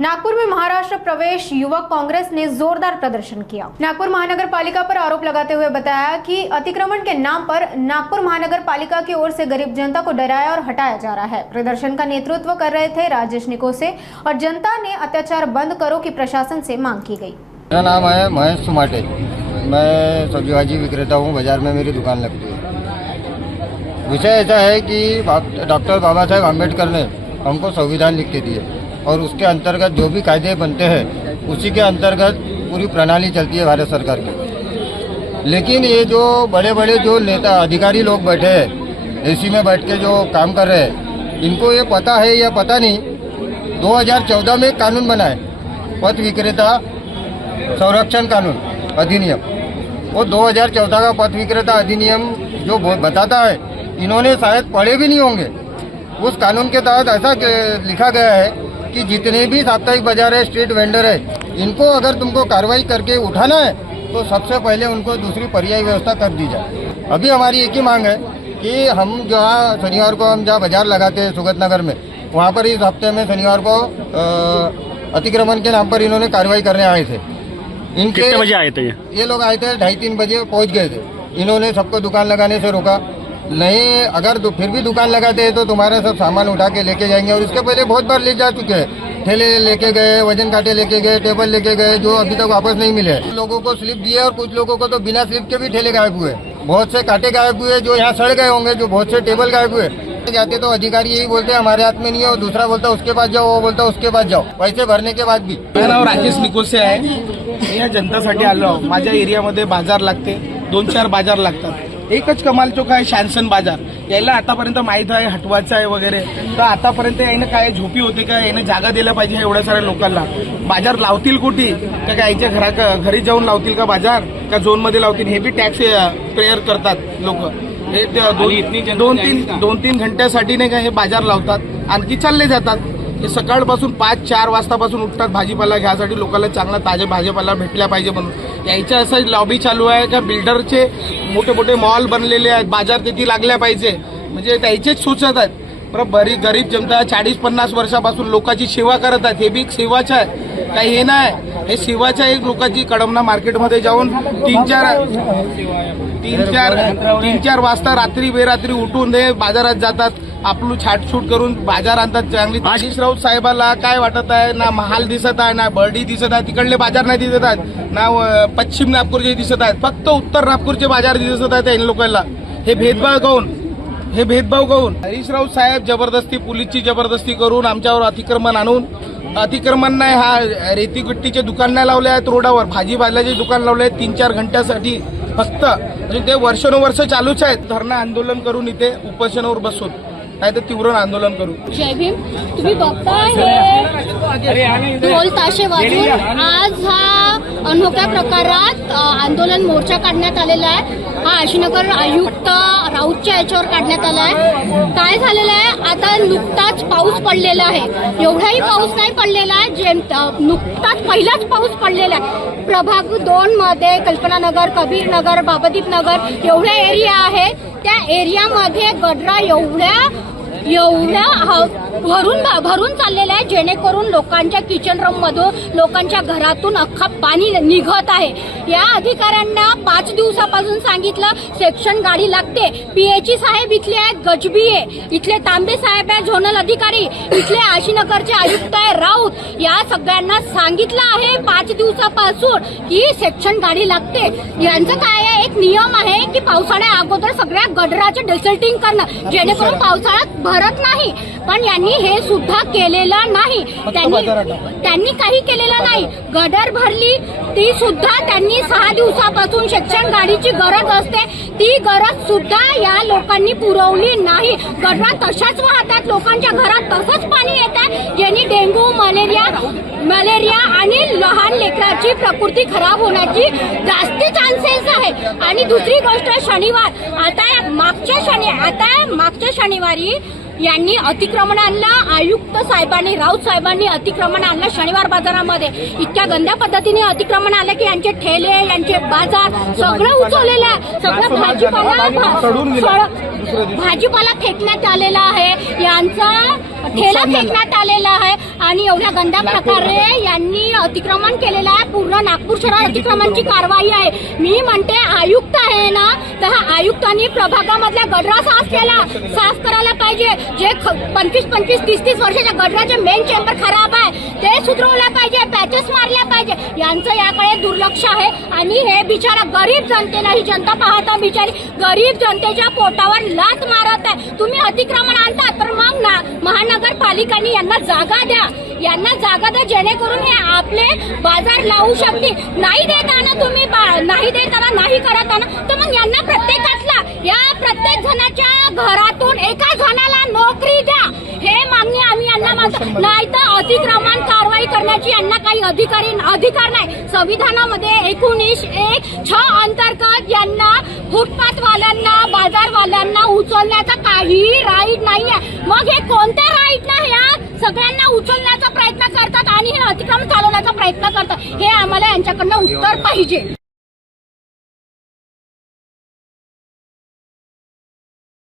नागपुर में महाराष्ट्र प्रवेश युवक कांग्रेस ने जोरदार प्रदर्शन किया। नागपुर महानगर पालिका पर आरोप लगाते हुए बताया कि अतिक्रमण के नाम पर नागपुर महानगर पालिका की ओर से गरीब जनता को डराया और हटाया जा रहा है। प्रदर्शन का नेतृत्व कर रहे थे राजेश निकोसे और जनता ने अत्याचार बंद करो की प्रशासन से मांग की गई। मेरा नाम है महेश सुमाटे, मैं सब्जी भाजी विक्रेता हूँ। बाजार में मेरी दुकान लगती है। विषय ऐसा है कि डॉक्टर बाबा साहेब आम्बेडकर ने हमको संविधान लिख के दिए और उसके अंतर्गत जो भी कायदे बनते हैं उसी के अंतर्गत पूरी प्रणाली चलती है भारत सरकार की। लेकिन ये जो बड़े बड़े जो नेता अधिकारी लोग बैठे हैं एसी में बैठ के जो काम कर रहे हैं, इनको ये पता है या पता नहीं, 2014 में एक कानून बना है, पथ विक्रेता संरक्षण कानून अधिनियम। वो 2014 का पथ विक्रेता अधिनियम जो बताता है, इन्होंने शायद पढ़े भी नहीं होंगे। उस कानून के तहत ऐसा लिखा गया है कि जितने भी साप्ताहिक बाजार है, स्ट्रीट वेंडर है, इनको अगर तुमको कार्रवाई करके उठाना है तो सबसे पहले उनको दूसरी पर्यायी व्यवस्था कर दी जाए। अभी हमारी एक ही मांग है कि हम जहाँ शनिवार को हम जहाँ बाजार लगाते हैं सुगत नगर में, वहाँ पर इस हफ्ते में शनिवार को अतिक्रमण के नाम पर इन्होंने कार्रवाई करने आए थे। इनके कितने बजे आए थे? ये लोग आए थे 2:30-3 बजे पहुँच गए थे। इन्होंने सबको दुकान लगाने से रोका। नहीं, अगर फिर भी दुकान लगाते हैं तो तुम्हारा सब सामान उठा के लेके जाएंगे। और इसके पहले बहुत बार ले जा चुके हैं। ठेले लेके गए, वजन कांटे लेके गए, टेबल लेके गए, जो अभी तक वापस नहीं मिले। लोगों को स्लिप दिए और कुछ लोगों को तो बिना स्लिप के भी ठेले गायब हुए। बहुत से कांटे गायब हुए जो यहाँ सड़ गए होंगे, जो बहुत से टेबल गायब हुए। जाते तो अधिकारी यही बोलते हैं हमारे हाथ में नहीं है, और दूसरा बोलता उसके पास जाओ, वो बोलता उसके पास जाओ, पैसे भरने के बाद भी। माझं नाव राजेश निकोसे आहे। मी या जनतासाठी आलो। माझ्या एरियामध्ये बाजार लागते, 2-4 बाजार लागतात। एकच कमाल चौक आहे शानसन बाजार। यायला आतापर्यंत माहीत आहे हटवायचं आहे वगैरे, तर आतापर्यंत याने काय झोपी होते का, याने जागा दिला पाहिजे एवढ्या साऱ्या लोकांना। बाजार लावतील कुठे? का यायच्या घरी जाऊन लावतील का बाजार, का झोनमध्ये लावतील? हे बी टॅक्स पेअर करतात लोक। हे 2-3 घंट्यासाठी नाही का हे बाजार लावतात, आणखी चालले जातात। हे सकाळपासून 5-4 वाजतापासून उठतात भाजीपाला घ्यायसाठी, लोकांना चांगला ताजे भाजीपाला भेटला पाहिजे म्हणून। यायच्या असं लॉबी चालू आहे का बिल्डरचे मोठे मोठे मॉल बनलेले आहेत, बाजार किती लागल्या पाहिजे म्हणजे त्याचेच सुचत आहेत। बरं, गरीब जनता 40-50 वर्षापासून लोकांची सेवा करत आहेत। हे बी एक सेवाच आहे, काही हे नाही। हे सेवाच आहे। एक लोकांची कडमना मार्केटमध्ये जाऊन 3-4 वाजता रात्री बेरात्री उठून हे बाजारात जातात, आपलं छाटछूट करून बाजार आणतात चांगली। आशिष राऊत साहेबाला काय वाटत आहे? ना महाल दिसत आहे, ना बर्डी दिसत आहे, तिकडले बाजार नाही दिसत आहेत, ना पश्चिम नागपूरचे दिसत आहेत, फक्त उत्तर नागपूरचे बाजार दिसत आहेत या लोकांना। हे भेदभाव काऊन? हरीश राऊत साहेब जबरदस्ती, पोलीसची जबरदस्ती करून आमच्यावर अतिक्रमण आणून, अतिक्रमण नाही, हा रेती गिट्टीचे दुकान नाही लावले आहेत रोडावर, भाजीपाल्याचे दुकान लावले आहेत 3-4 घंट्यासाठी फक्त। म्हणजे ते वर्षानुवर्ष चालूच आहेत। धरणं आंदोलन करून इथे उपोषणावर बसून काय तर तीव्र आंदोलन करू। जय भीम। तुम्ही बघताय हे ढोल ताशे वाजून आज हा अनोख्या प्रकारात आंदोलन मोर्चा काढण्यात आलेला आहे। हा आशिनगर आयुक्त राऊतच्या याच्यावर काढण्यात आला आहे। काय झालेलं आहे, आता नुकताच पाऊस पडलेला आहे, एवढाही पाऊस नाही पडलेला आहे, नुकताच पहिलाच पाऊस पडलेला आहे। प्रभाग 2 मध्ये कल्पनानगर, कबीर नगर, बाबादीप नगर एवढे एरिया आहे। त्या एरियामध्ये गडरा एवढ्या भरून चाललेला आहे, जेणेकरून लोकांच्या किचन रूम मधून, लोकांच्या घरातून अख्खा पाणी निघत आहे। या अधिकाऱ्यांना 5 दिवसापासून सांगितलं सेक्शन गाडी लागते। पीएची साहेब इथले आहेत, गजबी आहे, इथले तांबे साहेब आहे झोनल अधिकारी, इथले आशिनगरचे आयुक्त आहे राऊत, या सगळ्यांना सांगितलं आहे 5 दिवसापासून की सेक्शन गाडी लागते। यांचं काय आहे, एक नियम आहे की पावसाळ्या अगोदर सगळ्या गडराचे डिसल्टिंग करणं, जेणेकरून पावसाळ्यात भरत नाही। पण यांनी हे सुद्धा केलेलं नाही, त्यांनी काही केलेलं नाही। गडर भरली ती सुद्धा त्यांनी 6 दिवसापासून सेक्शन गाडीची गरज असते, ती गरज सुद्धा या लोकांनी पुरवली नाही। गडरा तशाच वाहतात, लोकांच्या घरात तसंच पाणी येत आहे, ज्यांनी डेंग्यू, मलेरिया आणि लहान लेकराची प्रकृती खराब होण्याची जास्ती चान्सेस आहे। आणि दुसरी गोष्ट, शनिवार आता मागच्या शनिवारी यांनी अतिक्रमण आणलं, आयुक्त साहेबांनी, राऊत साहेबांनी अतिक्रमण आणलं शनिवार बाजारामध्ये। इतक्या गंद्या पद्धतीने अतिक्रमण आलं की यांचे ठेले, यांचे बाजार सगळं उचललेलं आहे, सगळं भाजीपाला फेकण्यात आलेला आहे। यांचा ठेला फेकण्यात आलेला आहे आणि एवढ्या गंदा प्रकारे यांनी अतिक्रमण केलेलं आहे. पूर्ण नागपूर शहरात अतिक्रमणची कारवाई आहे. मी म्हणते आयुक्त आहे ना, तर हा आयुक्तांनी प्रभागामधल्या गडरा साफ करायला पाहिजे. जे 25-30 वर्षाच्या गडराचे मेन चेंबर खराब आहे ते सुधारवलं पाहिजे, पॅचेस मारल्या पाहिजे. यांचं याकडे दुर्लक्ष आहे आणि हे बिचारा गरीब जनतेला, ही जनता पाहता बिचारी गरीब जनतेच्या पोटावर लाथ मारत आहे. तुम्ही अतिक्रमण आणता तर मग महानगरपालिकांनी यांना जागा द्या, जेणेकरून हे आपले बाजार लावू शकतील. नाही देताना नाही करताना तर मग यांना प्रत्येक जणाच्या घरातून एका जणाला नोकरी द्या. हे मागणी आम्ही यांना मागतो. नाही तर अतिक्रमण कारवाई करण्याची यांना काही अधिकार नाही. संविधानामध्ये 19(1) अंतर्गत यांना फुटपाथवाल्यांना, बाजारवाल्यांना उचलण्याचा काहीही राईट नाहीये. मग हे कोणत्या राईट नाही, या सगळ्यांना उचलण्याचा प्रयत्न करतात आणि हे अतिक्रमण चालवण्याचा प्रयत्न करतात. हे आम्हाला यांच्याकडनं उत्तर पाहिजे.